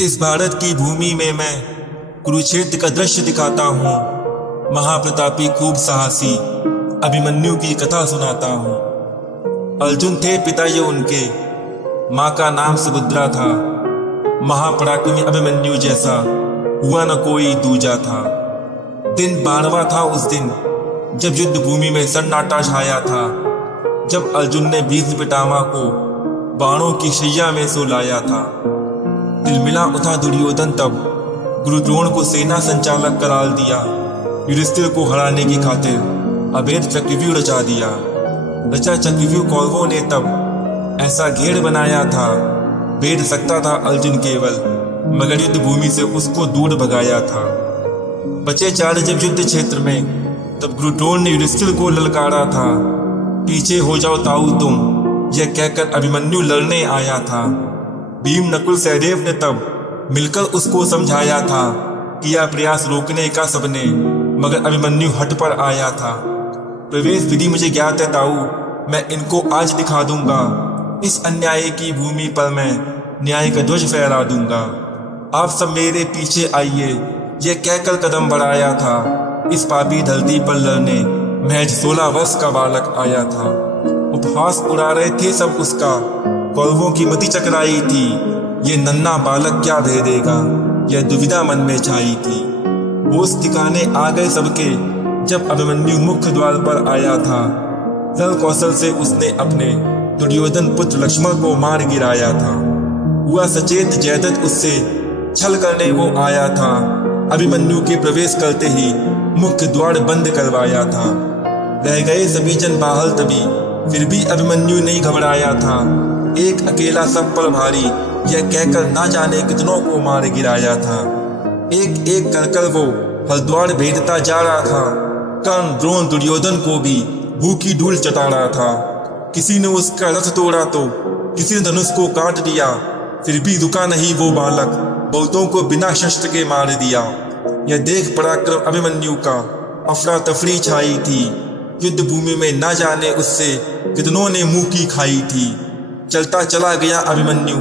इस भारत की भूमि में मैं कुरुक्षेत्र का दृश्य दिखाता हूँ। महाप्रतापी खूब साहसी अभिमन्यु की कथा सुनाता हूँ। अर्जुन थे पिता ये उनके, माँ का नाम सुभद्रा था। महापराक्रमी अभिमन्यु जैसा हुआ न कोई दूजा था। दिन 12वां था उस दिन जब युद्ध भूमि में सन्नाटा छाया था। जब अर्जुन ने भीष्म पितामह को बाणों की शैया में सुलाया था। तिलमिला उठा दुर्योधन तब गुरु द्रोण को सेना संचालक करार दिया। युधिष्ठिर को हराने की खातिर अभेद चक्रव्यूह रचा दिया। रचा चक्रव्यूह कौरवों ने तब ऐसा घेर बनाया था, भेद सकता था अर्जुन केवल, मगर युद्ध भूमि से उसको दूर भगाया था। बचे चार जब युद्ध क्षेत्र में तब गुरु द्रोण ने युधिष्ठिर को ललकारा था। पीछे हो जाओ ताऊ तुम, यह कहकर अभिमन्यु लड़ने आया था। भीम नकुल सहदेव ने तब मिलकर उसको समझाया था। किया प्रयास रोकने का सबने, मगर अभिमन्यु हट पर आया था। प्रवेश विधि मुझे ज्ञात है ताऊ, मैं इनको आज दिखा दूंगा। इस अन्याय की भूमि पर मैं न्याय का ध्वज फहरा दूंगा। आप सब मेरे पीछे आइए, यह कहकर कदम बढ़ाया था। इस पापी धरती पर लड़ने महज 16 वर्ष का बालक आया था। उपहास उड़ा रहे थे सब उसका, कौरवों की मति चकराई थी। ये नन्हा बालक क्या भेदेगा, यह दुविधा मन में छाई थी। होश ठिकाने आ गए सबके जब अभिमन्यु मुख्य द्वार पर आया था। रण कौशल से उसने अपने दुर्योधन पुत्र लक्ष्मण को मार गिराया था। हुआ सचेत जयद्रथ उससे छल करने वो आया था। अभिमन्यु के प्रवेश करते ही मुख्य द्वार बंद करवाया था। रह गए सभी जन बाहर तभी, फिर भी अभिमन्यु नहीं घबराया था। एक अकेला सब पर भारी, यह कहकर ना जाने कितनों को मार गिराया था। एक एक कर वो हर द्वार भेदता जा रहा था। कर्ण द्रोण दुर्योधन को भी भूखी धूल चटा रहा था। किसी ने उसका रथ तोड़ा तो किसी ने धनुष को काट दिया, फिर भी रुका नहीं वो बालक, बहुतों को बिना शस्त्र के मार दिया। यह देख पराक्रम अभिमन्यु का अफरा तफरी छाई थी। युद्ध भूमि में ना जाने उससे कितनों ने मुंह की खाई थी। चलता चला गया अभिमन्यु,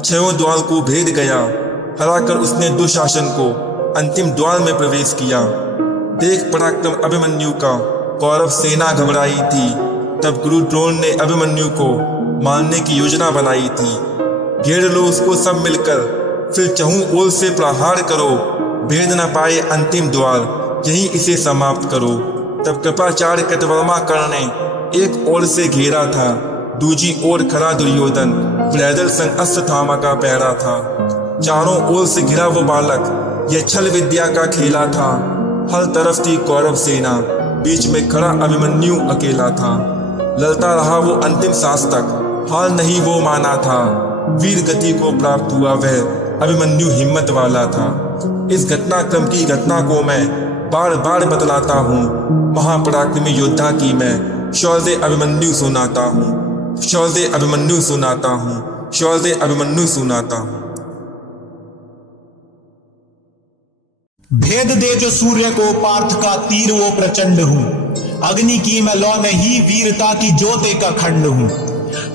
छयों द्वार को भेद गया। हराकर उसने दुशासन को अंतिम द्वार में प्रवेश किया। देख पराक्रम अभिमन्यु का कौरव सेना घबराई थी। तब गुरु द्रोण ने अभिमन्यु को मारने की योजना बनाई थी। घेर लो उसको सब मिलकर, फिर चहुं ओर से प्रहार करो। भेद न पाए अंतिम द्वार, यहीं इसे समाप्त करो। तब कृपाचार्य कृतवर्मा कर्ण ने एक ओर से घेरा था, दूजी ओर खड़ा दुर्योधन ब्रैदल संग अस्त्र थामा का पहरा था। चारों ओर से घिरा वो बालक, यह छल विद्या का खेला था। हर तरफ थी कौरव सेना, बीच में खड़ा अभिमन्यु अकेला था। लड़ता रहा वो अंतिम सांस तक, हार नहीं वो माना था। वीर गति को प्राप्त हुआ वह अभिमन्यु हिम्मत वाला था। इस घटनाक्रम की घटना को मैं बार बार बतलाता हूँ। महापराक्रमी योद्धा की मैं शौर्य अभिमन्यु सुनाता हूँ। शौर्य अभिमन्यु सुनाता हूँ। शौर्य अभिमन्यु सुनाता हूँ। भेद दे जो सूर्य को पार्थ का तीर वो प्रचंड हूँ। अग्नि की मैं लौ नहीं, वीरता की ज्योत एक अखंड हूँ।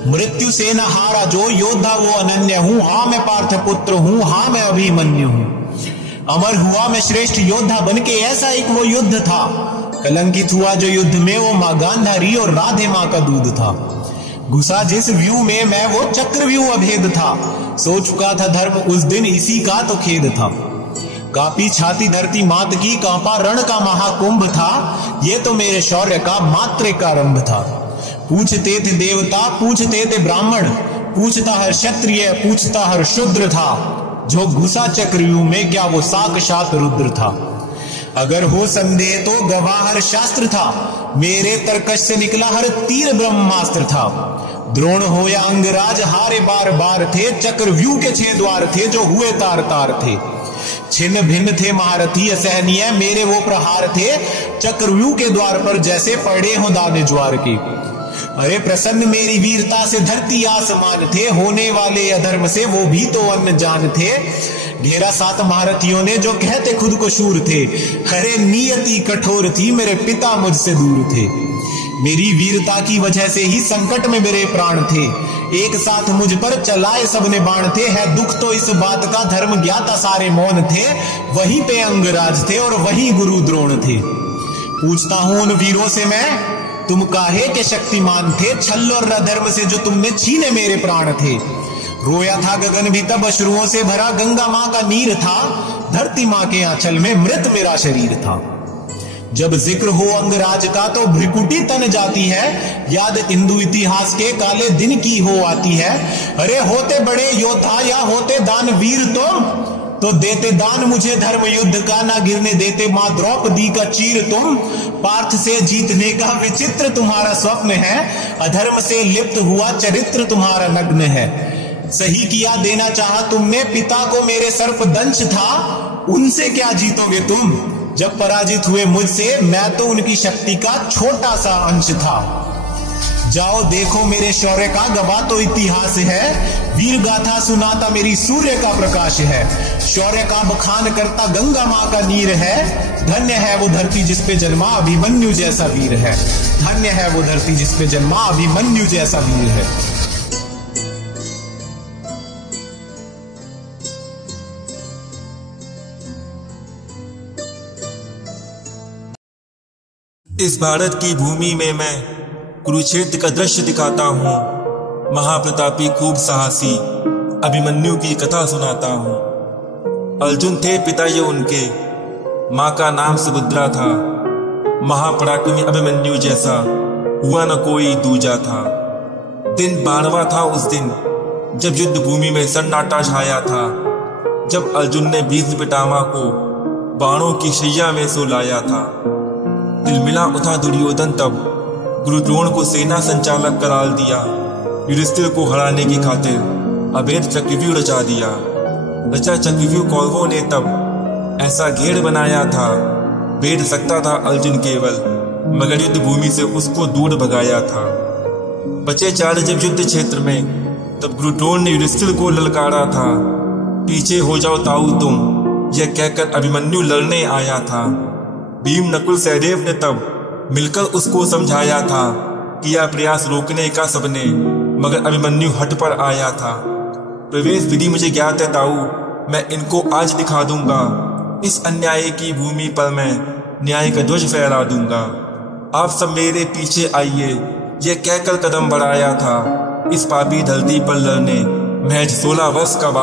मृत्यु से न हारा जो योद्धा वो अनन्य हूँ। हाँ मैं पार्थ पुत्र हूँ, हाँ मैं अभिमन्यु हूँ। अमर हुआ मैं श्रेष्ठ योद्धा बनके, ऐसा एक वो युद्ध था। कलंकित हुआ जो युद्ध में वो माँ गांधारी और राधे माँ का दूध था। घुसा जिस व्यू में मैं वो चक्रव्यूह अभेद था। सो चुका था धर्म उस दिन, इसी का तो खेद था। कापी छाती धरती मात की, कांपा रण का महाकुंभ था। ये तो मेरे शौर्य का मात्र एक आरंभ था। पूछते थे देवता, पूछते थे ब्राह्मण, पूछता हर क्षत्रिय, पूछता हर शूद्र था। जो घुसा चक्रव्यूह में क्या वो साक्षात रुद्र था। अगर हो संदेह तो गवाह हर शास्त्र था। मेरे तरकश से निकला हर तीर ब्रह्मास्त्र था। द्रोण हो या अंगराज हारे बार बार थे। चक्रव्यूह के 6 द्वार थे जो हुए तार तार थे। छिन्न भिन्न थे महारथी असहनीय, मेरे वो प्रहार थे। चक्रव्यूह के द्वार पर जैसे पड़े हो दाने ज्वार के। अरे प्रसन्न मेरी वीरता से धरती आसमान थे। होने वाले अधर्म से वो भी तो अन्न जान थे। घेरा 7 महारथियों ने जो कहते खुद को शूर थे। अरे नियति कठोर थी, मेरे पिता मुझसे दूर थे। मेरी वीरता की वजह से ही संकट में मेरे प्राण थे। एक साथ मुझ पर चलाए सबने बाण थे। है दुख तो इस बात का, धर्म ज्ञाता सारे मौन थे। वहीं पे अंगराज थे और वहीं गुरु द्रोण थे। पूछता हूं उन वीरों से मैं, तुम काहे के शक्तिमान थे? छल और अधर्म से जो तुमने छीने मेरे प्राण थे। रोया था गगन भी तब अश्रुओं से भरा, गंगा मां का नीर था, धरती मां के आंचल में मृत मेरा शरीर था। जब जिक्र हो अंगराज का तो भ्रिकुटी तन जाती है, याद हिंदू इतिहास के काले दिन की हो आती है। अरे होते बड़े योद्धा या होते दानवीर तुम, तो देते दान मुझे धर्म युद्ध का, ना गिरने देते मां द्रौपदी का चीर तुम। पार्थ से जीतने का विचित्र तुम्हारा स्वप्न है, अधर्म से लिप्त हुआ चरित्र तुम्हारा नग्न है। सही किया देना चाहा तुमने, पिता को मेरे सर्प दंश था, उनसे क्या जीतोगे तुम? जब पराजित हुए मुझसे, मैं तो उनकी शक्ति का छोटा सा अंश था। जाओ देखो मेरे शौर्य का, गवाह तो इतिहास है, वीर गाथा सुनाता मेरी सूर्य का प्रकाश है। शौर्य का बखान करता गंगा मां का नीर है, धन्य है वो धरती जिस पे जन्मा अभिमन्यु जैसा वीर है। धन्य है वो धरती जिस पे जन्मा अभिमन्यु जैसा वीर है। इस भारत की भूमि में मैं कुरुक्षेत्र का दृश्य दिखाता हूँ। महाप्रतापी खूब साहसी अभिमन्यु की कथा सुनाता हूँ। अर्जुन थे पिता ये उनके, माँ का नाम सुभद्रा था। महापराक्रमी अभिमन्यु जैसा हुआ न कोई दूजा था। दिन 12वां था उस दिन, जब युद्ध भूमि में सन्नाटा छाया था। जब अर्जुन ने भीष्म पितामह को बाणों की शैया में सुलाया था। दिल मिला उठा दुर्योधन तब, गुरु द्रोण को सेना संचालक करार दिया। युधिष्ठिर को हराने की खातिर अभेद चक्रव्यूह रचा दिया। रचा चक्रव्यूह कौरवों ने तब ऐसा घेर बनाया था, भेद सकता था अर्जुन केवल, मगर युद्ध भूमि से उसको दूर भगाया था। बचे चार जब युद्ध क्षेत्र में, तब गुरु द्रोण ने युधिष्ठिर को ललकारा था। पीछे हो जाओ ताऊ तुम, यह कहकर अभिमन्यु लड़ने आया था। भीम नकुल सहदेव ने तब मिलकर उसको समझाया था, किया प्रयास रोकने का सबने, मगर अभिमन्यु हट पर आया था। प्रवेश विधि मुझे ज्ञात है ताऊ, मैं इनको आज दिखा दूंगा। इस अन्याय की भूमि पर मैं न्याय का ध्वज फहरा दूंगा। आप सब मेरे पीछे आइए, यह कहकर कदम बढ़ाया था। इस पापी धरती पर लड़ने महज 16 वर्ष का